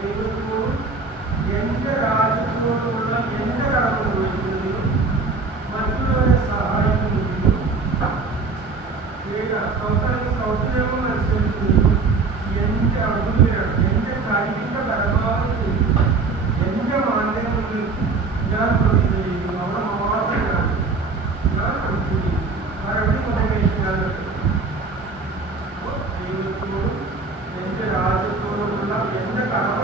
ദൈവത്തോടും എൻ്റെ രാജ്യത്തോടുമുള്ള എൻ്റെ കടമ നിർവഹിക്കുന്നതിനും മറ്റുള്ളവരെ സഹായിക്കുന്നതിനും സൗകര്യങ്ങൾ അനുസരിക്കുന്നതിനും എൻ്റെ അനുഭവമാണ് എൻ്റെ കഴിവിൻ്റെ പരമാവധി എൻ്റെ മാന്യങ്ങളിൽ ഞാൻ പ്രതികരിക്കുന്നു. അവിടെ മാത്രമാണ് ഞാൻ പ്രതികരിക്കും. മറുപടി മോട്ടിവേഷൻ ഞാൻ ദൈവത്തോടും എൻ്റെ രാജ്യത്തോടുമുള്ള എൻ്റെ കടമ